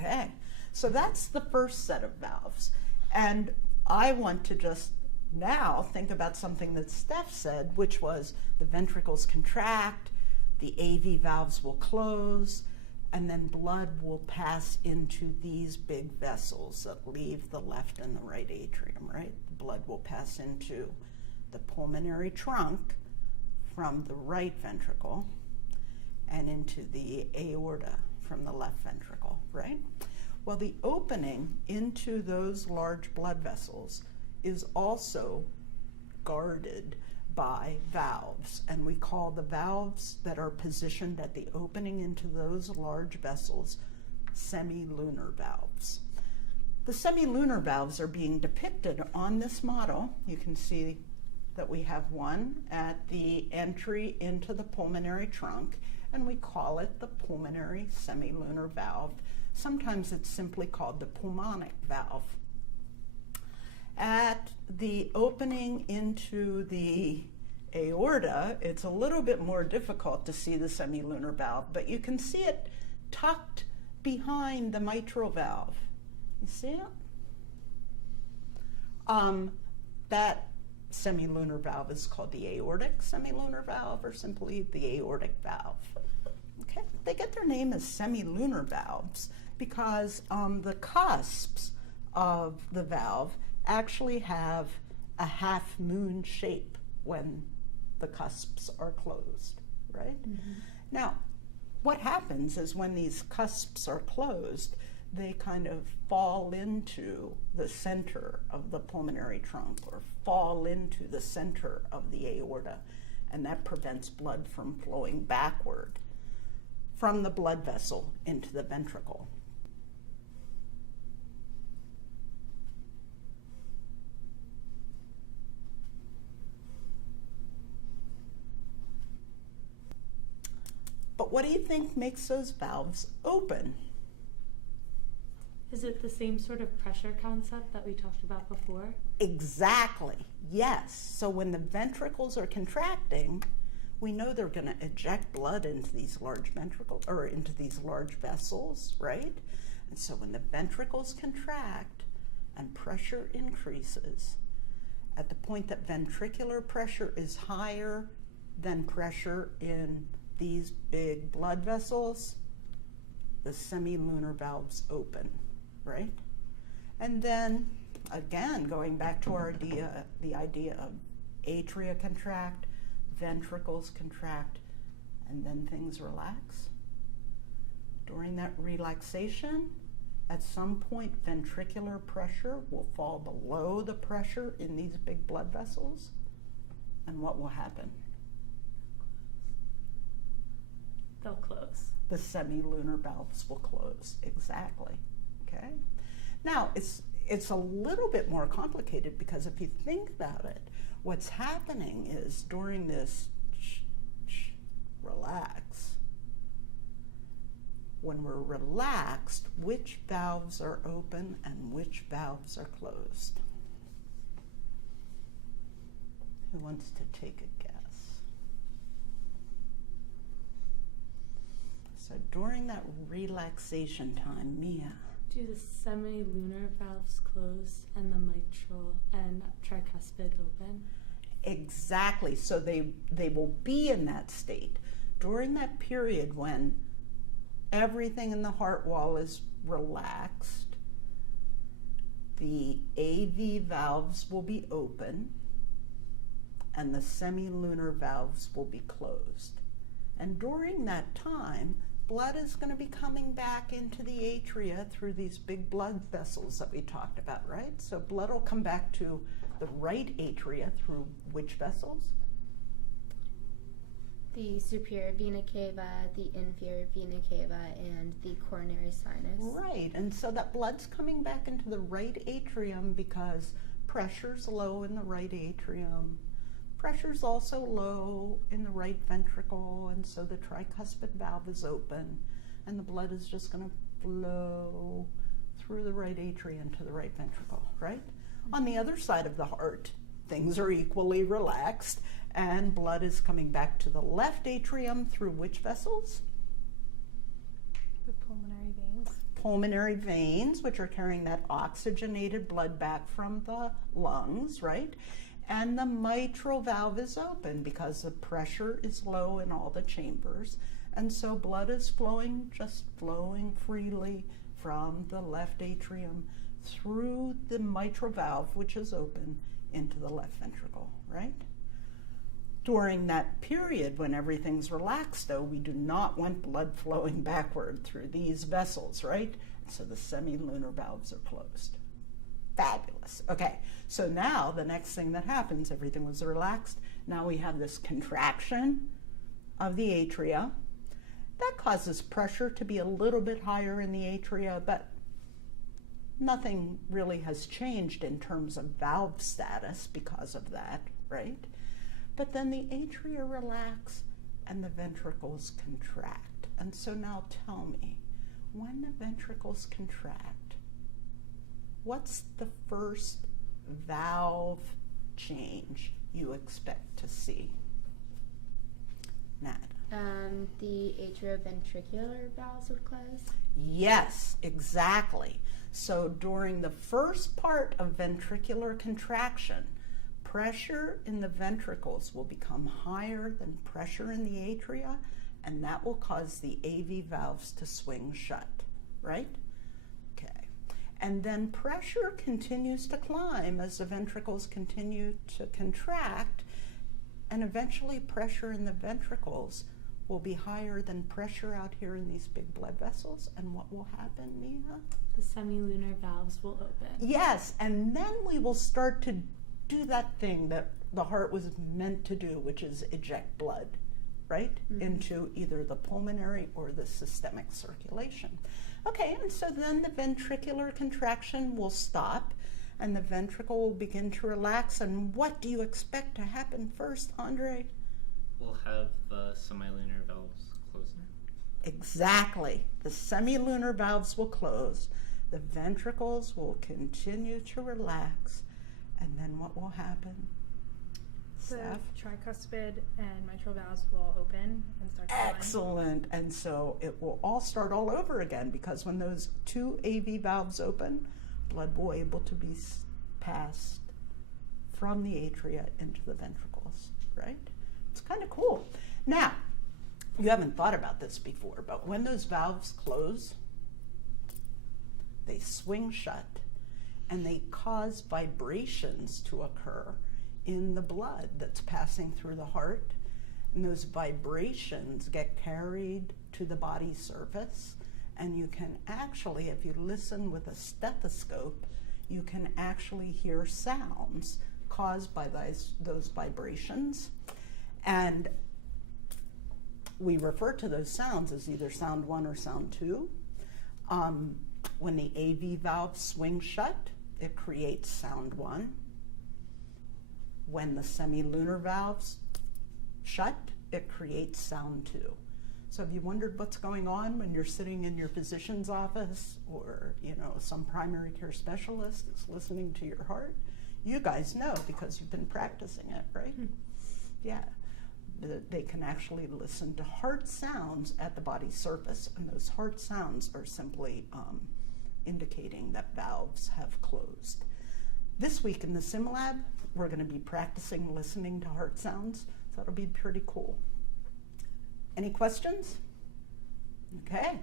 Okay, so that's the first set of valves. And I want to just now think about something that Steph said, which was the ventricles contract, the AV valves will close, and then blood will pass into these big vessels that leave the left and the right atrium, right? Blood will pass into the pulmonary trunk from the right ventricle and into the aorta from the left ventricle, right? Well, the opening into those large blood vessels is also guarded by valves, and we call the valves that are positioned at the opening into those large vessels semilunar valves. The semilunar valves are being depicted on this model. You can see that we have one at the entry into the pulmonary trunk, and we call it the pulmonary semilunar valve. Sometimes it's simply called the pulmonic valve. At the opening into the aorta, it's a little bit more difficult to see the semilunar valve, but you can see it tucked behind the mitral valve. You see it? That semilunar valve is called the aortic semilunar valve, or simply the aortic valve. Okay, they get their name as semilunar valves because the cusps of the valve actually have a half moon shape when the cusps are closed, right? Mm-hmm. Now, what happens is when these cusps are closed, they kind of fall into the center of the pulmonary trunk or fall into the center of the aorta, and that prevents blood from flowing backward from the blood vessel into the ventricle. But what do you think makes those valves open? Is it the same sort of pressure concept that we talked about before? Exactly, yes. So when the ventricles are contracting, we know they're going to eject blood into these large ventricles, or into these large vessels, right? And so when the ventricles contract and pressure increases, at the point that ventricular pressure is higher than pressure in these big blood vessels, the semilunar valves open, right? And then, again, going back to our the idea of atria contract, ventricles contract, and then things relax. During that relaxation, at some point, ventricular pressure will fall below the pressure in these big blood vessels, and what will happen? They'll close. The semilunar valves will close, exactly, okay? Now, it's a little bit more complicated because if you think about it, what's happening is during this relax, when we're relaxed, which valves are open and which valves are closed? Who wants to take a guess? So during that relaxation time, Mia. Do the semilunar valves close and the mitral and tricuspid open? Exactly. So they will be in that state during that period when everything in the heart wall is relaxed. The AV valves will be open and the semilunar valves will be closed. And during that time, blood is going to be coming back into the atria through these big blood vessels that we talked about, right? So blood will come back to the right atria through which vessels? The superior vena cava, the inferior vena cava, and the coronary sinus. Right, and so that blood's coming back into the right atrium because pressure's low in the right atrium. Pressure's also low in the right ventricle, and so the tricuspid valve is open, and the blood is just going to flow through the right atrium to the right ventricle, right? On the other side of the heart, things are equally relaxed, and blood is coming back to the left atrium through which vessels? The pulmonary veins. pulmonary veins, which are carrying that oxygenated blood back from the lungs, right? And the mitral valve is open because the pressure is low in all the chambers. And so blood is flowing, just flowing freely from the left atrium through the mitral valve, which is open, into the left ventricle, right? During that period when everything's relaxed, though, we do not want blood flowing backward through these vessels, right? So the semilunar valves are closed. Fabulous. Okay, so now the next thing that happens, everything was relaxed. Now we have this contraction of the atria. That causes pressure to be a little bit higher in the atria, but nothing really has changed in terms of valve status because of that, right? But then the atria relax and the ventricles contract. And so now tell me, when the ventricles contract, what's the first valve change you expect to see? Nat? The atrioventricular valves would close. Yes, exactly. So during the first part of ventricular contraction, pressure in the ventricles will become higher than pressure in the atria, and that will cause the AV valves to swing shut, right? Okay. And then pressure continues to climb as the ventricles continue to contract, and eventually pressure in the ventricles will be higher than pressure out here in these big blood vessels. And what will happen, Mia? The semilunar valves will open. Yes, and then we will start to do that thing that the heart was meant to do, which is eject blood, right? Mm-hmm. Into either the pulmonary or the systemic circulation. Okay, and so then the ventricular contraction will stop and the ventricle will begin to relax. And what do you expect to happen first, Andre? We'll have the semilunar valves closing. Exactly. The semilunar valves will close. The ventricles will continue to relax. And then what will happen? The Steph? tricuspid and mitral valves will open and start flowing. Excellent. And so it will all start all over again, because when those two AV valves open, blood will be able to be passed from the atria into the ventricles, right? It's kind of cool. Now, you haven't thought about this before, but when those valves close, they swing shut and they cause vibrations to occur in the blood that's passing through the heart. And those vibrations get carried to the body surface. And you can actually, if you listen with a stethoscope, you can actually hear sounds caused by those vibrations. And we refer to those sounds as either sound 1 or sound 2. When the AV valves swing shut, it creates sound 1. When the semilunar valves shut, it creates sound 2. So have you wondered what's going on when you're sitting in your physician's office, or some primary care specialist is listening to your heart? You guys know because you've been practicing it, right? Yeah. They can actually listen to heart sounds at the body surface, and those heart sounds are simply indicating that valves have closed. This week in the SimLab, we're going to be practicing listening to heart sounds, so that'll be pretty cool. Any questions? Okay.